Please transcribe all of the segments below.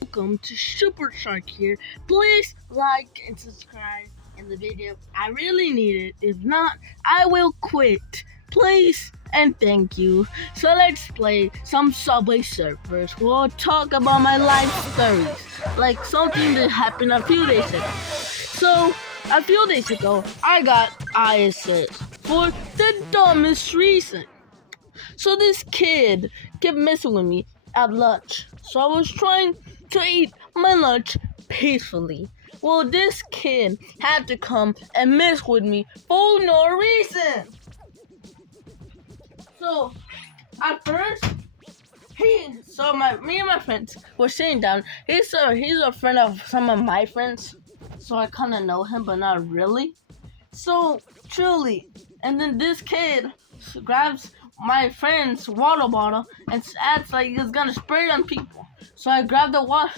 Welcome to Super Shark here. Please like and subscribe in the video. I really need it. If not, I will quit. Please and thank you. So let's play some Subway Surfers. We'll talk about my life stories, like something that happened a few days ago. So, a few days ago, I got ISS for the dumbest reason. So this kid kept messing with me at lunch. So I was trying to eat my lunch peacefully. Well, this kid had to come and mess with me for no reason. So at first, me and my friends were sitting down. He's a friend of some of my friends, so I kind of know him, but not really. So truly, and then this kid grabs my friend's water bottle and acts like he's gonna spray it on people. So I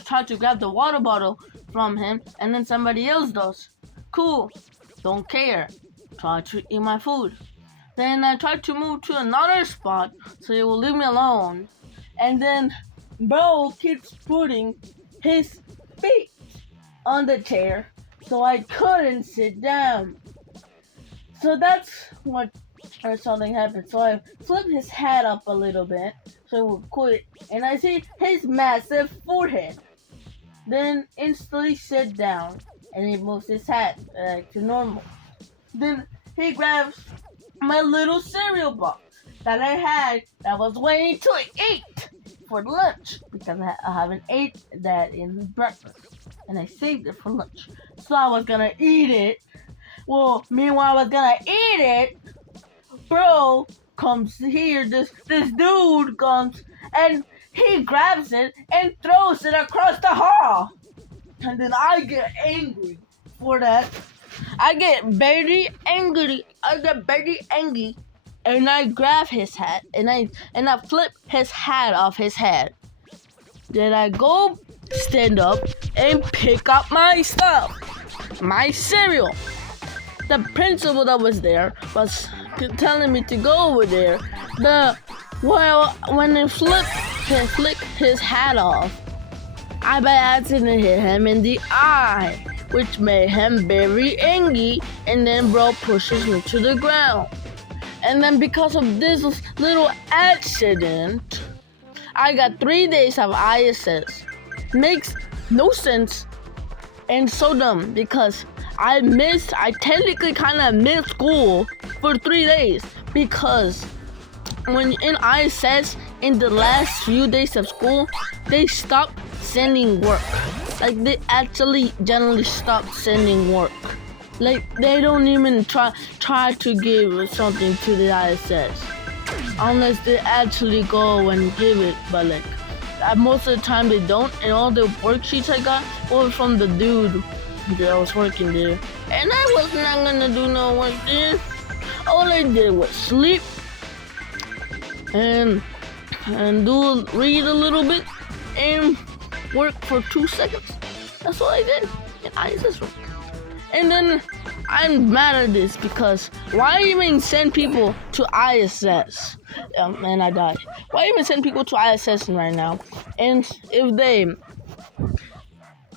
tried to grab the water bottle from him, and then somebody else does. Cool, don't care. Try to eat my food. Then I tried to move to another spot so he will leave me alone. And then bro keeps putting his feet on the chair, so I couldn't sit down. So that's what or something happened. So I flipped his hat up a little bit so it would quit, and I see his massive forehead. Then instantly sit down, and he moves his hat back to normal. Then he grabs my little cereal box that I had that was waiting to eat for lunch because I haven't ate that in breakfast, and I saved it for lunch. So I was gonna eat it. Well, meanwhile I was gonna eat it, bro comes here, this dude comes and he grabs it and throws it across the hall. And then I get angry for that. I get very angry. And I grab his hat and I flip his hat off his head. Then I go stand up and pick up my stuff. My cereal. The principal that was there was telling me to go over there. When I flicked his hat off, I by accident hit him in the eye, which made him very angry, and then bro pushes me to the ground. And then because of this little accident, I got 3 days of ISS. Makes no sense and so dumb because I technically kind of missed school for 3 days because when in ISS, in the last few days of school, they stopped sending work. Like, they actually generally stopped sending work. Like, they don't even try to give something to the ISS. Unless they actually go and give it, but like, most of the time they don't, and all the worksheets I got were from the dude that was working there. And I was not gonna do no work there. All I did was sleep and read a little bit and work for 2 seconds. That's what I did in ISS room. And then I'm mad at this because why even send people to ISS? And I died. Why even send people to ISS right now? And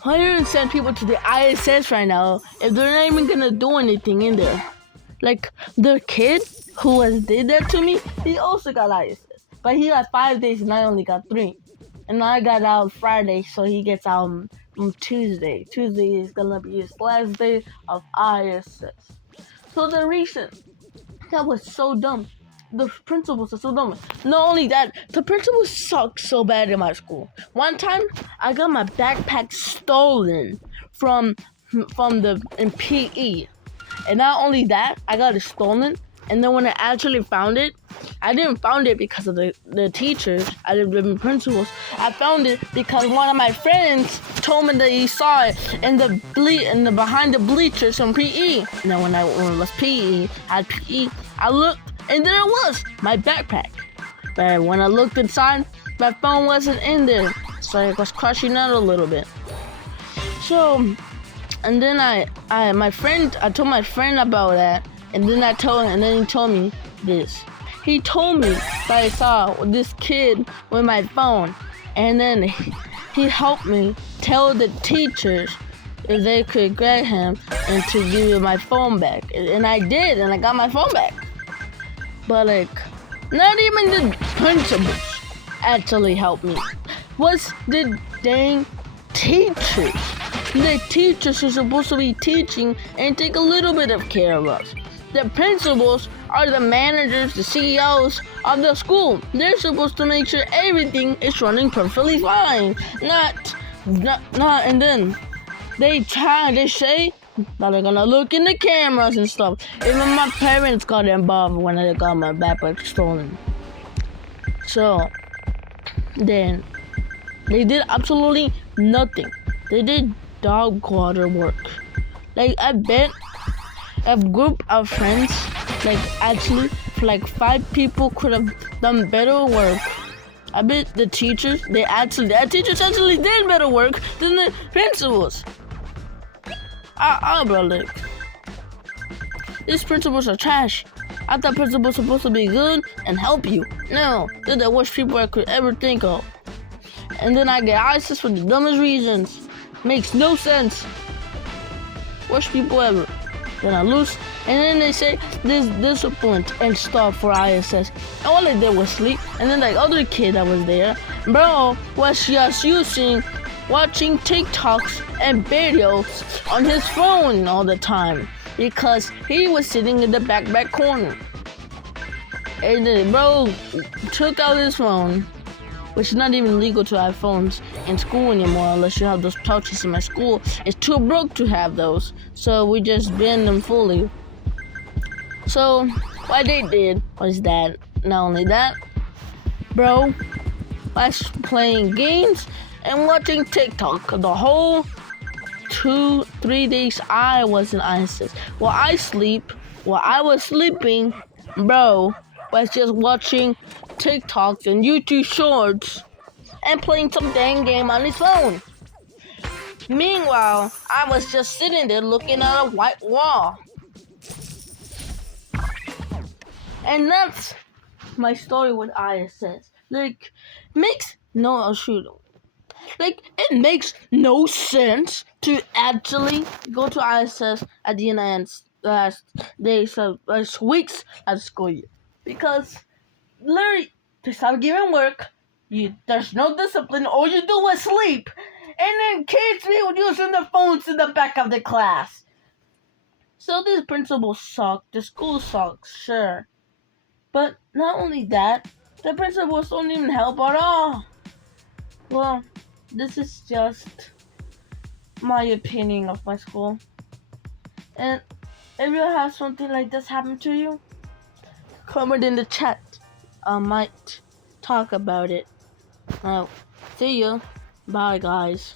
why even send people to the ISS right now if they're not even gonna do anything in there? Like, the kid who did that to me, he also got ISS. But he got 5 days and I only got 3. And I got out Friday, so he gets out on Tuesday. Tuesday is gonna be his last day of ISS. So the reason that was so dumb. The principals are so dumb. Not only that, the principals suck so bad in my school. One time, I got my backpack stolen from in PE. And not only that, I got it stolen. And then when I actually found it, I didn't found it because of the teachers. I didn't blame the principals. I found it because one of my friends told me that he saw it in the behind the bleachers from PE. And then when it was PE, I looked, and there it was, my backpack. But when I looked inside, my phone wasn't in there, so it was crushing out a little bit. So, and then I told my friend about that, and then he told me this. He told me that I saw this kid with my phone, and then he helped me tell the teachers if they could grab him and to give me my phone back. And I did, and I got my phone back. But like, not even the principals actually helped me. Was the dang teachers. The teachers are supposed to be teaching and take a little bit of care of us. The principals are the managers, the CEOs of the school. They're supposed to make sure everything is running perfectly fine. Not, and then they say that they're gonna look in the cameras and stuff. Even my parents got involved when I got my backpack stolen. So, then, they did absolutely nothing. They did dog water work. Like, I bet a group of friends, like, actually, like 5 people could have done better work. I bet the teachers, the teachers actually did better work than the principals. Bro, like, these principals are trash. I thought principals were supposed to be good and help you. No, they're the worst people I could ever think of. And then I get ISIS for the dumbest reasons. Makes no sense. Worst people ever. Then I lose, and then they say this discipline and stuff for ISS. And all they did was sleep. And then the other kid that was there, bro, was just watching TikToks and videos on his phone all the time because he was sitting in the back corner. And then bro took out his phone, which is not even legal to have phones in school anymore unless you have those touches in my school. It's too broke to have those, so we just banned them fully. So what they did was that, not only that, bro was playing games and watching TikTok the whole 2-3 days I was in ISIS. While I was sleeping, bro was just watching TikToks and YouTube shorts and playing some dang game on his phone. Meanwhile, I was just sitting there looking at a white wall. And that's my story with ISS. Like, it makes no sense to actually go to ISS at the end of last days of weeks of the school year. Because literally, to stop giving work, there's no discipline, all you do is sleep. And then kids be using their phones in the back of the class. So these principals suck, the school sucks, sure. But not only that, the principals don't even help at all. Well, this is just my opinion of my school. And if you have something like this happen to you, comment in the chat. I might talk about it. See you. Bye, guys.